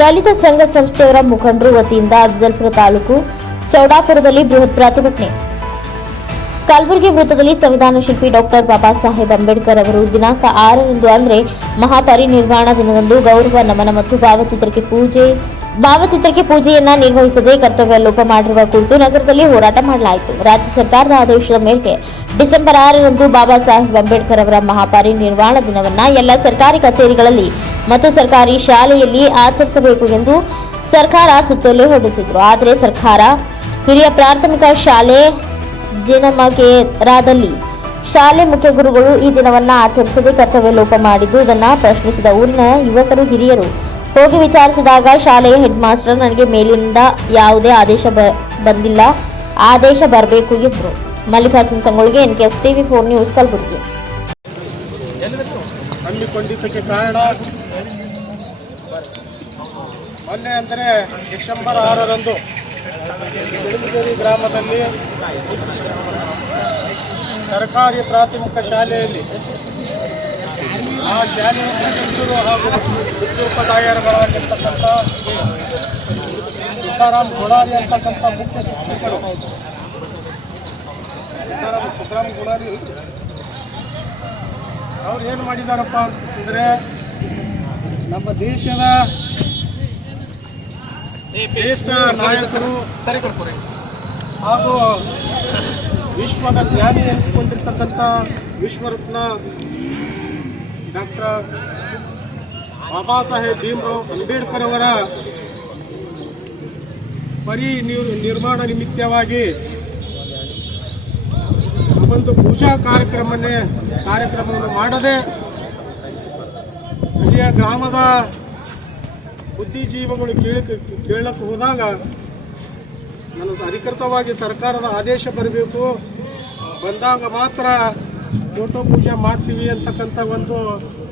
ದಲಿತ ಸಂಘ ಸಂಸ್ಥೆಯವರ ಮುಖಂಡರು ವತಿಯಿಂದ ಅಫಜಲ್ಪುರ ತಾಲೂಕು ಚೌಡಾಪುರದಲ್ಲಿ ಬೃಹತ್ ಪ್ರತಿಭಟನೆ. ಕಲಬುರಗಿ ವೃತ್ತದಲ್ಲಿ ಸಂವಿಧಾನ ಶಿಲ್ಪಿ ಡಾಕ್ಟರ್ ಬಾಬಾ ಸಾಹೇಬ್ ಅಂಬೇಡ್ಕರ್ ಅವರು ದಿನಾಂಕ ಆರರಂದು ಅಂದರೆ ಮಹಾಪರಿನಿರ್ವಾಣ ದಿನದಂದು ಗೌರವ, ನಮನ ಮತ್ತು ಭಾವಚಿತ್ರಕ್ಕೆ ಪೂಜೆ, ಭಾವಚಿತ್ರಕ್ಕೆ ಪೂಜೆಯನ್ನ ನಿರ್ವಹಿಸದೆ ಕರ್ತವ್ಯ ಲೋಪ ಮಾಡಿರುವ ಕುರಿತು ನಗರದಲ್ಲಿ ಹೋರಾಟ ಮಾಡಲಾಯಿತು. ರಾಜ್ಯ ಸರ್ಕಾರದ ಆದೇಶದ ಮೇರೆಗೆ ಡಿಸೆಂಬರ್ ಆರರಂದು ಬಾಬಾ ಸಾಹೇಬ್ ಅಂಬೇಡ್ಕರ್ ಅವರ ಮಹಾಪರಿನಿರ್ವಾಣ ದಿನವನ್ನ ಎಲ್ಲ ಸರ್ಕಾರಿ ಕಚೇರಿಗಳಲ್ಲಿ ಮತ್ತು ಸರ್ಕಾರಿ ಶಾಲೆಯಲ್ಲಿ ಆಚರಿಸಬೇಕು ಎಂದು ಸರ್ಕಾರ ಸುತ್ತೋಲೆ ಹೊರಡಿಸಿದ್ರು. ಆದರೆ ಸರ್ಕಾರ ಹಿರಿಯ ಪ್ರಾಥಮಿಕ ಶಾಲೆ ಜಿನಮಗೇರಾದಲ್ಲಿ ಶಾಲೆ ಮುಖ್ಯ ಗುರುಗಳು ಈ ದಿನವನ್ನ ಆಚರಿಸದೆ ಕರ್ತವ್ಯ ಲೋಪ ಮಾಡಿದ್ದು. ಇದನ್ನ ಪ್ರಶ್ನಿಸಿದ ಊರಿನ ಯುವಕರು, ಹಿರಿಯರು, ಹೋಗಿ ವಿಚಾರಿಸಿದಾಗ ಶಾಲೆಯ ಹೆಡ್ ಮಾಸ್ಟರ್ ನನಗೆ ಮೇಲಿನಿಂದ ಯಾವುದೇ ಆದೇಶ ಬ- ಬಂದಿಲ್ಲ. ಆದೇಶ ಬರಬೇಕು ಎಂದರು. Mallikarjun ಸಂಗೊಳ್ಳಿಗೆ N K S TV four news Kalaburagi. ಮೊನ್ನೆ ಅಂದರೆ ಡಿಸೆಂಬರ್ ಆರರಂದು ಬೆಳಗುಗೇರಿ ಗ್ರಾಮದಲ್ಲಿ ಸರ್ಕಾರಿ ಪ್ರಾಥಮಿಕ ಶಾಲೆಯಲ್ಲಿ ಆ ಶಾಲೆಯ ಮುಖ್ಯಸ್ಥರು ಹಾಗೂ ಉದ್ಯೋಗದಾಯರುಗಳಾಗಿರ್ತಕ್ಕಂಥ ಸೀತಾರಾಮ್ ಗುಡಾರಿ ಅಂತಕ್ಕಂಥ ಮುಖ್ಯ ಶಿಕ್ಷಕರು. ಸೀತಾರಾಮ್ ಸಿದ್ದರಾಮ್ ಗುಳಾರಿ ಅವ್ರು ಏನು ಮಾಡಿದಾರಪ್ಪ ಅಂತಂದ್ರೆ ನಮ್ಮ ದೇಶದ ಶ್ರೇಷ್ಠ ನಾಯಕರು ಹಾಗೂ ವಿಶ್ವದ ಜ್ಞಾನಿ ಎನಿಸಿಕೊಂಡಿರ್ತಕ್ಕಂಥ ವಿಶ್ವರತ್ನ ಡಾಕ್ಟರ್ ಬಾಬಾ ಸಾಹೇಬ್ ಭೀಮರಾವ್ ಅಂಬೇಡ್ಕರ್ ಅವರ ಪರಿ ನಿರ್- ನಿರ್ಮಾಣ ನಿಮಿತ್ತವಾಗಿ ಒಂದು ಪೂಜಾ ಕಾರ್ಯಕ್ರಮನೇ, ಕಾರ್ಯಕ್ರಮವನ್ನು ಮಾಡದೆ ಅಲ್ಲಿಯ ಗ್ರಾಮದ ಬುದ್ಧಿಜೀವಿಗಳು ಕೇಳಕ್ಕೆ ಕೇಳಕ್ಕೆ ಹೋದಾಗ ನನ್ನ ಅಧಿಕೃತವಾಗಿ ಸರ್ಕಾರದ ಆದೇಶ ಬರಬೇಕು. ಬಂದಾಗ ಮಾತ್ರ ಫೋಟೋ ಪೂಜೆ ಮಾಡ್ತೀವಿ ಅಂತಕ್ಕಂಥ ಒಂದು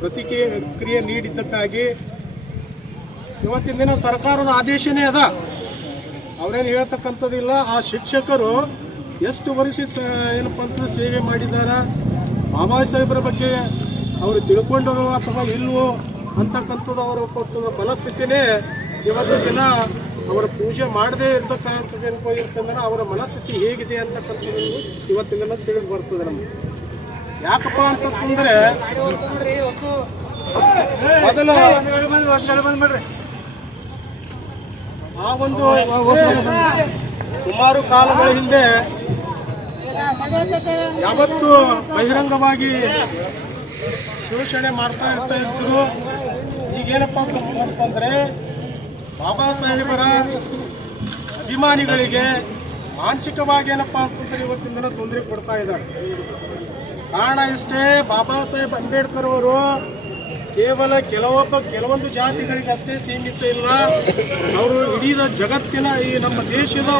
ಪ್ರತಿಕ್ರಿಯೆ ಕ್ರಿಯೆ ನೀಡಿದ್ದಕ್ಕಾಗಿ ಇವತ್ತಿನ ದಿನ ಸರ್ಕಾರದ ಆದೇಶನೇ ಅದ. ಅವರೇನು ಹೇಳ್ತಕ್ಕಂಥದ್ದಿಲ್ಲ ಆ ಶಿಕ್ಷಕರು ಎಷ್ಟು ವರ್ಷ ಏನಪ್ಪ ಅಂತ ಸೇವೆ ಮಾಡಿದ್ದಾರೆ? ಬಾಬಾ ಸಾಹೇಬರ ಬಗ್ಗೆ ಅವರು ತಿಳ್ಕೊಂಡರೋ ಅಥವಾ ಇಲ್ವೋ ಅಂತಕ್ಕಂಥದ್ದು ಅವರ ಕೊಟ್ಟಿರೋ ಮನಸ್ಥಿತಿನೇ ಇವತ್ತು ದಿನ ಅವರ ಪೂಜೆ ಮಾಡದೇ ಇರ್ತಕ್ಕಂಥದ್ದು ಏನಪ್ಪ ಇರ್ತಂದ್ರೆ ಅವರ ಮನಸ್ಥಿತಿ ಹೇಗಿದೆ ಅಂತಕ್ಕಂಥದ್ದು ಇವತ್ತಿನ ದಿನ ತಿಳಿದು ಬರ್ತದೆ ನಮಗೆ. ಯಾಕಪ್ಪ ಮೊದಲು ಆ ಒಂದು ಸುಮಾರು ಕಾಲಗಳ ಹಿಂದೆ ಯಾವತ್ತು ಬಹಿರಂಗವಾಗಿ ಶೋಷಣೆ ಮಾಡ್ತಾ ಇರ್ತಾ ಇದ್ರು. ಈಗೇನಪ್ಪ ಅಂತಂದ್ರೆ ಬಾಬಾ ಸಾಹೇಬರ ಅಭಿಮಾನಿಗಳಿಗೆ ಮಾನಸಿಕವಾಗಿ ಏನಪ್ಪ ಅಂತಂದ್ರೆ ಇವತ್ತಿನ ದಿನ ತೊಂದರೆ ಕೊಡ್ತಾ ಇದ್ದಾರೆ. ಕಾರಣ ಇಷ್ಟೇ, ಬಾಬಾ ಸಾಹೇಬ್ ಅಂಬೇಡ್ಕರ್ ಅವರು ಕೇವಲ ಕೆಲವೊಬ್ಬ, ಕೆಲವೊಂದು ಜಾತಿಗಳಿಗೆ ಅಷ್ಟೇ ಸೀಮಿತ ಇಲ್ಲ. ಅವರು ಇಡೀ ಜಗತ್ತಿನ ಈ ನಮ್ಮ ದೇಶದ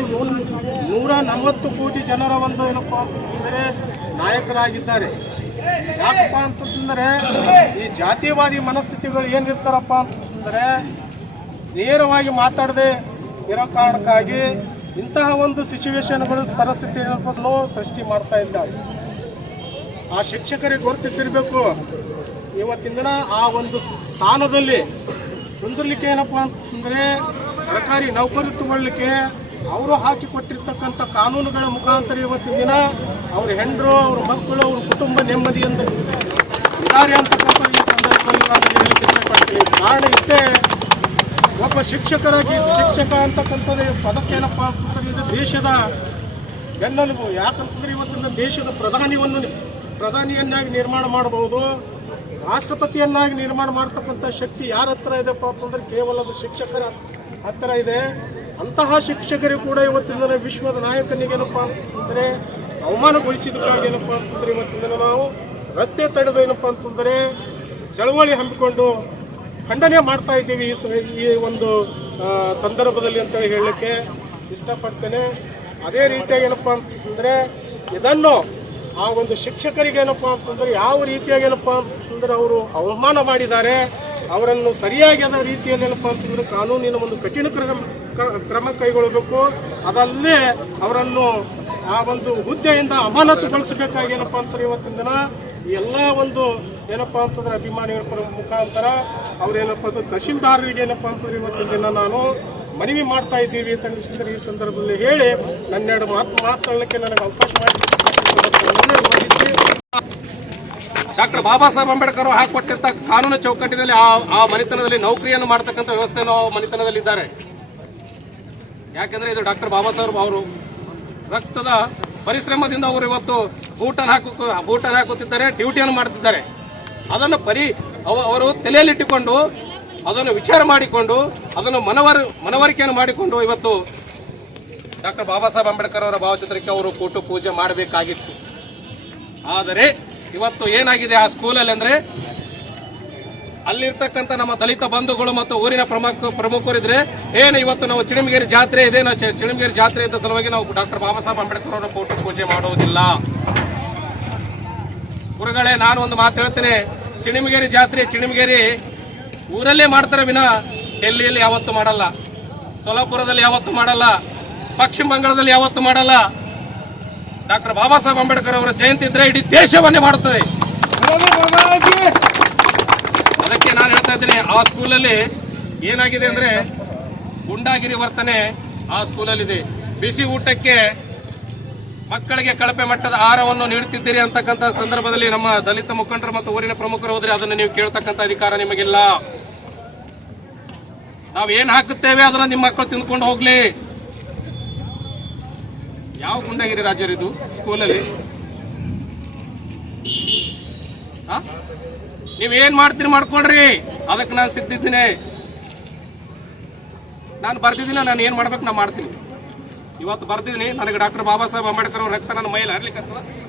ನೂರ ನಲವತ್ತು ಕೋಟಿ ಜನರ ಒಂದು ಏನಪ್ಪ ಅಂತಂದರೆ ನಾಯಕರಾಗಿದ್ದಾರೆ. ಯಾಕಪ್ಪ ಅಂತಂದ್ರೆ ಈ ಜಾತಿವಾದಿ ಮನಸ್ಥಿತಿಗಳು ಏನಿರ್ತಾರಪ್ಪ ಅಂತಂದ್ರೆ ನೇರವಾಗಿ ಮಾತಾಡದೆ ಇರೋ ಕಾರಣಕ್ಕಾಗಿ ಇಂತಹ ಒಂದು ಸಿಚುವೇಶನ್ಗಳು ಪರಿಸ್ಥಿತಿ ಸೃಷ್ಟಿ ಮಾಡ್ತಾ ಇದ್ದಾವೆ ಆ ಶಿಕ್ಷಕರಿಗೆ ಗೊತ್ತಿದ್ದಿರಬೇಕು. ಇವತ್ತಿನ ದಿನ ಆ ಒಂದು ಸ್ಥಾನದಲ್ಲಿ ಕುಂದಿರ್ಲಿಕ್ಕೆ ಏನಪ್ಪ ಅಂತಂದ್ರೆ ಸರ್ಕಾರಿ ನೌಕರಿ ತಗೊಳ್ಳಿಕ್ಕೆ ಅವರು ಹಾಕಿಕೊಟ್ಟಿರ್ತಕ್ಕಂಥ ಕಾನೂನುಗಳ ಮುಖಾಂತರ ಇವತ್ತಿನ ದಿನ ಅವ್ರ ಹೆಂಡರು, ಅವ್ರ ಮಕ್ಕಳು, ಅವ್ರ ಕುಟುಂಬ ನೆಮ್ಮದಿ ಎಂದು ಇದ್ದಾರೆ ಅಂತಕ್ಕಂಥ ಈ ಸಂದರ್ಭದಲ್ಲಿ ನಾನು ಹೇಳಲಿಕ್ಕೆ ಇಷ್ಟಪಡ್ತೀನಿ. ಕಾರಣ ಇಷ್ಟೇ, ಒಬ್ಬ ಶಿಕ್ಷಕರಾಗಿ ಶಿಕ್ಷಕ ಅಂತಕ್ಕಂಥದ್ದು ಪದಕ್ಕೆ ಏನಪ್ಪ ಇದು ದೇಶದ ಬೆನ್ನೆಲುಬು. ಯಾಕಂತಂದ್ರೆ ಇವತ್ತಿನ ದೇಶದ ಪ್ರಧಾನಿಯನ್ನು ಪ್ರಧಾನಿಯನ್ನಾಗಿ ನಿರ್ಮಾಣ ಮಾಡಬಹುದು, ರಾಷ್ಟ್ರಪತಿಯನ್ನಾಗಿ ನಿರ್ಮಾಣ ಮಾಡ್ತಕ್ಕಂಥ ಶಕ್ತಿ ಯಾರ ಹತ್ರ ಇದೆಪ್ಪ ಅಂತಂದ್ರೆ ಕೇವಲ ಅದು ಶಿಕ್ಷಕರ ಹತ್ತಿರ ಇದೆ. ಅಂತಹ ಶಿಕ್ಷಕರು ಕೂಡ ಇವತ್ತಿನ ವಿಶ್ವದ ನಾಯಕನಿಗೇನಪ್ಪ ಅಂತಂದ್ರೆ ಅವಮಾನಗೊಳಿಸಿದಕ್ಕಾಗಿ ಏನಪ್ಪ ಅಂತಂದ್ರೆ ಇವತ್ತಿನ ನಾವು ರಸ್ತೆ ತಡೆದು ಏನಪ್ಪ ಅಂತಂದ್ರೆ ಚಳವಳಿ ಹಮ್ಮಿಕೊಂಡು ಖಂಡನೆ ಮಾಡ್ತಾ ಇದ್ದೀವಿ ಈ ಒಂದು ಸಂದರ್ಭದಲ್ಲಿ ಅಂತ ಹೇಳಲಿಕ್ಕೆ ಇಷ್ಟಪಡ್ತೇನೆ. ಅದೇ ರೀತಿಯಾಗಿ ಏನಪ್ಪ ಅಂತಂದ್ರೆ ಇದನ್ನು ಆ ಒಂದು ಶಿಕ್ಷಕರಿಗೆ ಏನಪ್ಪ ಅಂತಂದ್ರೆ ಯಾವ ರೀತಿಯಾಗಿ ಏನಪ್ಪ ಅಂತಂದ್ರೆ ಅವರು ಅವಮಾನ ಮಾಡಿದ್ದಾರೆ ಅವರನ್ನು ಸರಿಯಾಗಿ ಅದ ರೀತಿಯಲ್ಲಿ ಏನಪ್ಪ ಅಂತಂದ್ರೆ ಕಾನೂನಿನ ಒಂದು ಕಠಿಣ ಕ್ರಮ ಕ್ರಮ ಕೈಗೊಳ್ಳಬೇಕು. ಅದಲ್ಲೇ ಅವರನ್ನು ಆ ಒಂದು ಹುದ್ದೆಯಿಂದ ಅಮಾನತುಗೊಳಿಸಬೇಕಾಗಿ ಏನಪ್ಪ ಅಂತಾರೆ ಇವತ್ತಿನ ದಿನ? ಎಲ್ಲ ಒಂದು ಏನಪ್ಪ ಅಂತಂದ್ರೆ ಅಭಿಮಾನಿಗಳ ಮುಖಾಂತರ ಅವ್ರೇನಪ್ಪ ಅಂದ್ರೆ ತಹಶೀಲ್ದಾರರಿಗೆ ಏನಪ್ಪ ಅಂತಂದ್ರೆ ಇವತ್ತಿನ ದಿನ ನಾನು ಮನವಿ ಮಾಡ್ತಾ ಇದ್ದೀವಿ ಅಂತ ಅನಿಸಿದ್ರೆ ಈ ಸಂದರ್ಭದಲ್ಲಿ ಹೇಳಿ ನನ್ನೆರಡು ಮಾತು ಮಾತಾಡಲಿಕ್ಕೆ ನನಗೆ ಅವಕಾಶ ಮಾಡಿ ಡಾಕ್ಟರ್ ಬಾಬಾ ಸಾಹೇಬ್ ಅಂಬೇಡ್ಕರ್ ಅವರು ಹಾಕಿಕೊಟ್ಟಿರ್ತ ಕಾನೂನು ಚೌಕಟ್ಟಿನಲ್ಲಿ ಆ ಮನೆತನದಲ್ಲಿ ನೌಕರಿಯನ್ನು ಮಾಡತಕ್ಕಂಥ ವ್ಯವಸ್ಥೆಯನ್ನು ಮನೆತನದಲ್ಲಿ ಇದ್ದಾರೆ ಯಾಕಂದ್ರೆ ಇದು ಡಾಕ್ಟರ್ ಬಾಬಾ ಸಾಹೇಬ್ ಅವರು ರಕ್ತದ ಪರಿಶ್ರಮದಿಂದ ಅವರು ಇವತ್ತು ಬೂಟನ್ ಹಾಕು ಬೂಟನ್ ಹಾಕುತ್ತಿದ್ದಾರೆ, ಡ್ಯೂಟಿಯನ್ನು ಮಾಡುತ್ತಿದ್ದಾರೆ ಅದನ್ನು ಪರಿ, ಅವ- ಅವರು ತಲೆಯಲ್ಲಿಟ್ಟುಕೊಂಡು ಅದನ್ನು ವಿಚಾರ ಮಾಡಿಕೊಂಡು, ಅದನ್ನು ಮನವರ, ಮನವರಿಕೆಯನ್ನು ಮಾಡಿಕೊಂಡು ಇವತ್ತು ಡಾಕ್ಟರ್ ಬಾಬಾ ಸಾಹೇಬ್ ಅಂಬೇಡ್ಕರ್ ಅವರ ಭಾವಚಿತ್ರಕ್ಕೆ ಅವರು ಕೂಟು ಪೂಜೆ ಮಾಡಬೇಕಾಗಿತ್ತು. ಆದರೆ ಇವತ್ತು ಏನಾಗಿದೆ ಆ ಸ್ಕೂಲಲ್ಲಿ ಅಂದ್ರೆ ಅಲ್ಲಿರ್ತಕ್ಕಂಥ ನಮ್ಮ ದಲಿತ ಬಂಧುಗಳು ಮತ್ತು ಊರಿನ ಪ್ರಮುಖ ಪ್ರಮುಖರಿದ್ರೆ ಏನು ಇವತ್ತು ನಾವು ಚಿಣಮಗಿರಿ ಜಾತ್ರೆ ಇದೆ, ನಾವು ಚಿಣಮಗಿರಿ ಜಾತ್ರೆ ಇದ್ದ ಸಲುವಾಗಿ ನಾವು ಡಾಕ್ಟರ್ ಬಾಬಾ ಸಾಹೇಬ್ ಅಂಬೇಡ್ಕರ್ ಅವರ ಫೋಟೋ ಪೂಜೆ ಮಾಡುವುದಿಲ್ಲ ಗುರುಗಳೇ, ನಾನು ಒಂದು ಮಾತು ಹೇಳ್ತೇನೆ. ಚಿಣಿಮಗೇರಿ ಜಾತ್ರೆ ಚಿಣಿಮಗೇರಿ ಊರಲ್ಲೇ ಮಾಡ್ತಾರೆ ವಿನ, ಡೆಲ್ಲಿಯಲ್ಲಿ ಯಾವತ್ತು ಮಾಡಲ್ಲ. ಸೋಲಾಪುರದಲ್ಲಿ ಯಾವತ್ತು ಮಾಡಲ್ಲ. ಪಶ್ಚಿಮ ಬಂಗಾಳದಲ್ಲಿ ಯಾವತ್ತೂ ಮಾಡಲ್ಲ. ಡಾಕ್ಟರ್ ಬಾಬಾ ಸಾಹೇಬ್ ಅಂಬೇಡ್ಕರ್ ಅವರ ಜಯಂತಿ ಇದ್ರೆ ಇಡೀ ದೇಶವನ್ನೇ ಮಾಡುತ್ತದೆ. ಅದಕ್ಕೆ ನಾನು ಹೇಳ್ತಾ ಇದ್ದೀನಿ, ಆ ಸ್ಕೂಲಲ್ಲಿ ಏನಾಗಿದೆ ಅಂದ್ರೆ ಗುಂಡಾಗಿರಿ ವರ್ತನೆ ಆ ಸ್ಕೂಲಲ್ಲಿ ಇದೆ ಬಿಸಿ ಊಟಕ್ಕೆ ಮಕ್ಕಳಿಗೆ ಕಳಪೆ ಮಟ್ಟದ ಆಹಾರವನ್ನು ನೀಡುತ್ತಿದ್ದೀರಿ ಅಂತಕ್ಕಂಥ ಸಂದರ್ಭದಲ್ಲಿ ನಮ್ಮ ದಲಿತ ಮುಖಂಡರು ಮತ್ತು ಊರಿನ ಪ್ರಮುಖರು ಹೋದ್ರೆ ಅದನ್ನು ನೀವು ಕೇಳ್ತಕ್ಕಂಥ ಅಧಿಕಾರ ನಿಮಗಿಲ್ಲ. ನಾವು ಏನ್ ಹಾಕುತ್ತೇವೆ ಅದನ್ನ ನಿಮ್ಮ ಮಕ್ಕಳು ತಿಂದ್ಕೊಂಡು ಹೋಗ್ಲಿ. ಯಾವ ಗುಂಡಾಗಿರಿ ರಾಜರು ಇದು? ಸ್ಕೂಲಲ್ಲಿ? ನೀವೇನ್ ಮಾಡ್ತೀರಿ ಮಾಡ್ಕೊಳ್ರಿ. ಅದಕ್ಕೆ ನಾನು ಸಿದ್ಧಿದ್ದೀನಿ ನಾನು ಬರ್ದಿದ್ದೀನಿ ನಾನು ಏನ್ ಮಾಡ್ಬೇಕು ನಾನು ಮಾಡ್ತೀನಿ. ಇವತ್ತು ಬರ್ದಿದ್ದೀನಿ. ನನಗೆ ಡಾಕ್ಟರ್ ಬಾಬಾ ಸಾಹೇಬ್ ಅಂಬೇಡ್ಕರ್ ಅವ್ರ ರಕ್ತ ನನ್ನ ಮೈಲಿ ಹರ್ಲಿಕ್ಕೆ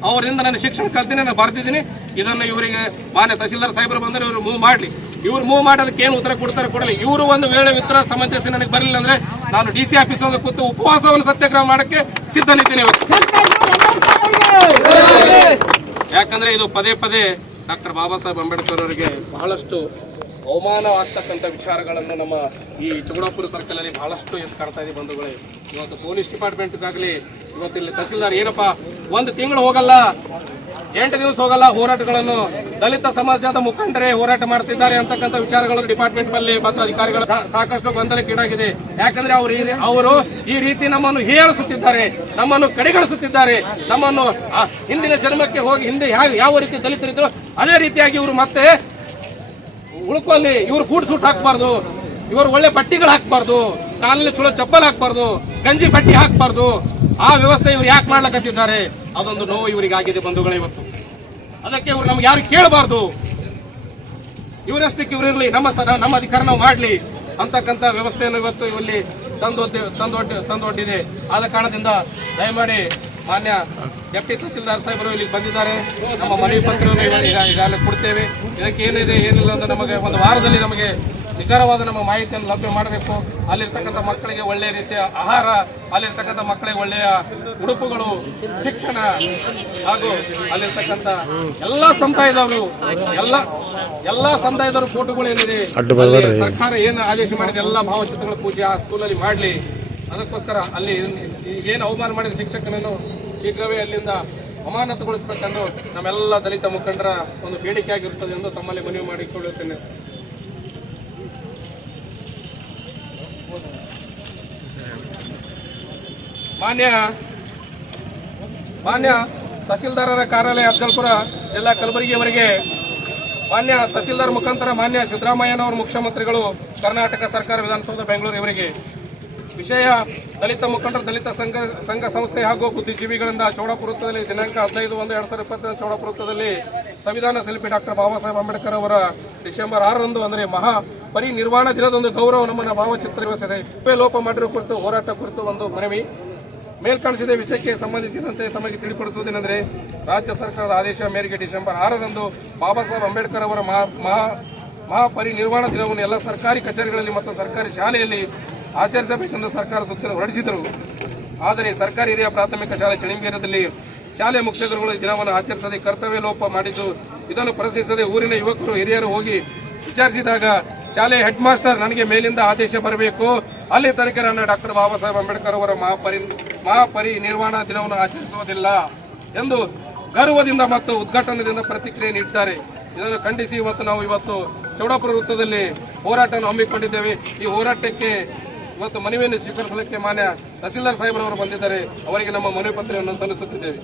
ಅವರಿಂದ ನಾನು ಶಿಕ್ಷಣ ಕಲ್ತೀನಿ, ನಾನು ಬರ್ದಿದ್ದೀನಿ. ಇದನ್ನು ಇವರಿಗೆ ಮಾನ್ಯ ತಹಸೀಲ್ದಾರ್ ಸಾಹೇಬರು ಬಂದರೆ ಇವರು ಮೂವ್ ಮಾಡಲಿ. ಇವ್ರು ಮೂವ್ ಮಾಡೋದಕ್ಕೆ ಏನು ಉತ್ತರ ಕೊಡ್ತಾರೆ ಕೊಡಲಿ. ಇವರು ಒಂದು ವೇಳೆ ಮಿತ್ರ ಸಮಂಜಸ ನನಗೆ ಬರಲಿಲ್ಲ ಅಂದ್ರೆ ನಾನು ಡಿ ಸಿ ಆಫೀಸ್ ಒಂದು ಕೂತು ಉಪವಾಸವನ್ನು ಸತ್ಯಾಗ್ರಹ ಮಾಡಕ್ಕೆ ಸಿದ್ಧನಿದ್ದೀನಿ ಇವತ್ತು. ಯಾಕಂದ್ರೆ ಇದು ಪದೇ ಪದೇ ಡಾಕ್ಟರ್ ಬಾಬಾ ಸಾಹೇಬ್ ಅಂಬೇಡ್ಕರ್ ಅವರಿಗೆ ಬಹಳಷ್ಟು ಅವಮಾನವಾಗ್ತಕ್ಕಂಥ ವಿಚಾರಗಳನ್ನು ನಮ್ಮ ಈ ಚಿಕ್ಕಬಳ್ಳಾಪುರ ಸರ್ಕಲ್ ಅಲ್ಲಿ ಬಹಳಷ್ಟು ಎದ್ದು ಕಾಣ್ತಾ ಇದೆ ಬಂಧುಗಳೇ. ಇವತ್ತು ಪೊಲೀಸ್ ಡಿಪಾರ್ಟ್ಮೆಂಟ್ಗಾಗಲಿ, ಇವತ್ತು ಇಲ್ಲಿ ತಹಸೀಲ್ದಾರ್ ಏನಪ್ಪ, ಒಂದು ತಿಂಗಳು ಹೋಗಲ್ಲ, ಎಂಟು ದಿವಸ ಹೋಗಲ್ಲ ಹೋರಾಟಗಳನ್ನು. ದಲಿತ ಸಮಾಜದ ಮುಖಂಡರೇ ಹೋರಾಟ ಮಾಡ್ತಿದ್ದಾರೆ ಅಂತಕ್ಕಂಥ ವಿಚಾರಗಳು ಡಿಪಾರ್ಟ್ಮೆಂಟ್ನಲ್ಲಿ ಮತ್ತು ಅಧಿಕಾರಿಗಳು ಸಾಕಷ್ಟು ಗೊಂದಲಕ್ಕೀಡಾಗಿದೆ ಯಾಕಂದ್ರೆ ಅವರು ಅವರು ಈ ರೀತಿ ನಮ್ಮನ್ನು ಹೀಯಾಳಿಸುತ್ತಿದ್ದಾರೆ ನಮ್ಮನ್ನು ಕಡೆಗಣಿಸುತ್ತಿದ್ದಾರೆ, ನಮ್ಮನ್ನು ಹಿಂದಿನ ಜನ್ಮಕ್ಕೆ ಹೋಗಿ ಹಿಂದೆ ಯಾವ ರೀತಿ ದಲಿತರಿದ್ರು ಅದೇ ರೀತಿಯಾಗಿ ಇವರು ಮತ್ತೆ ಉಳ್ಕೊಳ್ಳಿ. ಇವ್ರು ಬೂಟ್ ಸೂಟ್ ಹಾಕ್ಬಾರ್ದು. ಇವರು ಒಳ್ಳೆ ಪಟ್ಟಿಗಳು ಹಾಕ್ಬಾರ್ದು. ಕಾಲಲ್ಲಿ ಚಲೋ ಚಪ್ಪಲ್ ಹಾಕ್ಬಾರ್ದು. ಗಂಜಿ ಬಟ್ಟಿ ಹಾಕ್ಬಾರ್ದು. ಆ ವ್ಯವಸ್ಥೆ ಇವ್ರು ಯಾಕೆ ಮಾಡ್ಲಕತ್ತಿದ್ದಾರೆ? ಅದೊಂದು ನೋವು ಇವರಿಗಾಗಿದೆ ಬಂಧುಗಳೇ ಇವತ್ತು. ಅದಕ್ಕೆ ಇವ್ರು ನಮ್ಗೆ ಯಾರು ಕೇಳಬಾರ್ದು. ಇವರಷ್ಟಕ್ಕೆ ಇವರಿರ್ಲಿ ನಮ್ಮ ನಮ್ಮ ಅಧಿಕಾರ ನಾವು ಮಾಡ್ಲಿ. ಅಂತಕ್ಕಂಥ ವ್ಯವಸ್ಥೆಯನ್ನು ಇವತ್ತು ಇಲ್ಲಿ ತಂದೊಡ್ಡಿ ತಂದೊಡ್ಡಿ, ತಂದೊಡ್ಡಿದೆ. ಆದ ಕಾರಣದಿಂದ ದಯಮಾಡಿ ಮಾನ್ಯ ಡೆಪ್ಟಿ ತಹಸೀಲ್ದಾರ್ ಸಾಹೇಬರು ಇಲ್ಲಿ ಬಂದಿದ್ದಾರೆ. ನಮ್ಮ ಮನವಿ ಪತ್ರವನ್ನು ಈಗ- ಈಗ- ಈಗಾಗಲೇ ಕೊಡ್ತೇವೆ. ಇದಕ್ಕೆ ಏನಿದೆ ಏನಿಲ್ಲ ಅಂತ ನಮಗೆ ಒಂದು ವಾರದಲ್ಲಿ ನಮಗೆ ನಿಖರವಾದ ನಮ್ಮ ಮಾಹಿತಿಯನ್ನು ಲಭ್ಯ ಮಾಡಬೇಕು. ಅಲ್ಲಿರ್ತಕ್ಕಂಥ ಮಕ್ಕಳಿಗೆ ಒಳ್ಳೆಯ ರೀತಿಯ ಆಹಾರ ಅಲ್ಲಿರ್ತಕ್ಕಂಥ ಮಕ್ಕಳಿಗೆ ಒಳ್ಳೆಯ ಉಡುಪುಗಳು ಶಿಕ್ಷಣ ಹಾಗೂ ಅಲ್ಲಿರ್ತಕ್ಕಂಥ ಎಲ್ಲ ಸಮುದಾಯದವರು ಎಲ್ಲ ಎಲ್ಲ ಸಮುದಾಯದವರು ಫೋಟೋಗಳು ಏನಿದೆ ಸರ್ಕಾರ ಏನು ಆದೇಶ ಮಾಡಿದೆ ಎಲ್ಲ ಭಾವಚಿತ್ರಗಳ ಪೂಜೆ ಆ ಸ್ಕೂಲಲ್ಲಿ ಮಾಡಲಿ. ಅದಕ್ಕೋಸ್ಕರ ಅಲ್ಲಿ ಏನು ಅವಮಾನ ಮಾಡಿದ ಶಿಕ್ಷಕನನ್ನು ಶೀಘ್ರವೇ ಅಲ್ಲಿಂದ ಅಮಾನತುಗೊಳಿಸಬೇಕೆಂದು ನಮ್ಮೆಲ್ಲ ದಲಿತ ಮುಖಂಡರ ಒಂದು ಬೇಡಿಕೆ ಆಗಿರುತ್ತದೆ ಎಂದು ತಮ್ಮಲ್ಲಿ ಮನವಿ ಮಾಡಿಕೊಳ್ಳುತ್ತೇನೆ. ಮಾನ್ಯ ಮಾನ್ಯ ತಹಸೀಲ್ದಾರರ ಕಾರ್ಯಾಲಯ ಅಫಜಲ್ಪುರ ಜಿಲ್ಲಾ ಕಲಬುರಗಿಯವರಿಗೆ ಮಾನ್ಯ ತಹಸೀಲ್ದಾರ್ ಮುಖಾಂತರ ಮಾನ್ಯ ಸಿದ್ದರಾಮಯ್ಯನವರು ಮುಖ್ಯಮಂತ್ರಿಗಳು ಕರ್ನಾಟಕ ಸರ್ಕಾರ ವಿಧಾನಸೌಧ ಬೆಂಗಳೂರು ಇವರಿಗೆ ವಿಷಯ ದಲಿತ ಮುಖಂಡರು, ದಲಿತ ಸಂಘ ಸಂಘ ಸಂಸ್ಥೆ ಹಾಗೂ ಬುದ್ಧಿಜೀವಿಗಳಿಂದ ಚೌಡಾಪುರ ವೃತ್ತದಲ್ಲಿ ದಿನಾಂಕ ಹದಿನೈದು ಒಂದು ಎರಡ್ ಸಾವಿರದ ಇಪ್ಪತ್ತೊಂದು ಚೌಡಾಪುರ ವೃತ್ತದಲ್ಲಿ ಸಂವಿಧಾನ ಶಿಲ್ಪಿ ಡಾಕ್ಟರ್ ಬಾಬಾ ಸಾಹೇಬ್ ಅಂಬೇಡ್ಕರ್ ಅವರ ಡಿಸೆಂಬರ್ ಆರರಂದು ಅಂದರೆ ಮಹಾ ಪರಿನಿರ್ವಾಣ ದಿನದೊಂದು ಗೌರವ ನಮ್ಮನ್ನ ಭಾವಚಿತ್ರ ಲೋಪ ಮಾಡಿರುವ ಕುರಿತು, ಹೋರಾಟ ಕುರಿತು ಒಂದು ಮನವಿ. ಮೇಲ್ಕಾಣಿಸಿದ ವಿಷಯಕ್ಕೆ ಸಂಬಂಧಿಸಿದಂತೆ ತಮಗೆ ತಿಳಿಪಡಿಸುವುದೇನೆಂದರೆ ರಾಜ್ಯ ಸರ್ಕಾರದ ಆದೇಶ ಮೇರೆಗೆ ಡಿಸೆಂಬರ್ ಆರರಂದು ಬಾಬಾ ಸಾಹೇಬ್ ಅಂಬೇಡ್ಕರ್ ಅವರ ಮಹಾ ಮಹಾ ಮಹಾಪರಿನಿರ್ವಾಣ ದಿನವನ್ನು ಎಲ್ಲ ಸರ್ಕಾರಿ ಕಚೇರಿಗಳಲ್ಲಿ ಮತ್ತು ಸರ್ಕಾರಿ ಶಾಲೆಯಲ್ಲಿ ಆಚರಿಸಬೇಕೆಂದು ಸರ್ಕಾರ ಸೂಚನೆ ಹೊರಡಿಸಿದರು. ಆದರೆ ಸರ್ಕಾರಿ ಹಿರಿಯ ಪ್ರಾಥಮಿಕ ಶಾಲೆ ಚಳಿಂಗೇರದಲ್ಲಿ ಶಾಲೆ ಮುಖ್ಯಸ್ಥರುಗಳು ಈ ದಿನವನ್ನು ಆಚರಿಸದೆ ಕರ್ತವ್ಯ ಲೋಪ ಮಾಡಿದ್ದು, ಇದನ್ನು ಪ್ರಶ್ನಿಸದೆ ಊರಿನ ಯುವಕರು, ಹಿರಿಯರು ಹೋಗಿ ವಿಚಾರಿಸಿದಾಗ ಶಾಲೆ ಹೆಡ್ ಮಾಸ್ಟರ್ ನನಗೆ ಮೇಲಿಂದ ಆದೇಶ ಬರಬೇಕು. ಅಲ್ಲಿ ತನಕ ನನ್ನ ಡಾಕ್ಟರ್ ಬಾಬಾ ಸಾಹೇಬ್ ಅಂಬೇಡ್ಕರ್ ಅವರ ಮಹಾಪರಿ ಮಹಾಪರಿ ನಿರ್ವಾಣ ದಿನವನ್ನು ಆಚರಿಸುವುದಿಲ್ಲ ಎಂದು ಗರ್ವದಿಂದ ಮತ್ತು ಉದ್ಘಾಟನದಿಂದ ಪ್ರತಿಕ್ರಿಯೆ ನೀಡಿದ್ದಾರೆ. ಇದನ್ನು ಖಂಡಿಸಿ ಇವತ್ತು ನಾವು ಇವತ್ತು ಚೌಡಾಪುರ ವೃತ್ತದಲ್ಲಿ ಹೋರಾಟವನ್ನು ಹಮ್ಮಿಕೊಂಡಿದ್ದೇವೆ. ಈ ಹೋರಾಟಕ್ಕೆ ಇವತ್ತು ಮನವಿಯನ್ನು ಸ್ವೀಕರಿಸಲಿಕ್ಕೆ ಮಾನ್ಯ ತಹಸೀಲ್ದಾರ್ ಸಾಹೇಬ್ರವರು ಬಂದಿದ್ದಾರೆ. ಅವರಿಗೆ ನಮ್ಮ ಮನವಿ ಪತ್ರವನ್ನು ಸಲ್ಲಿಸುತ್ತಿದ್ದೇವೆ.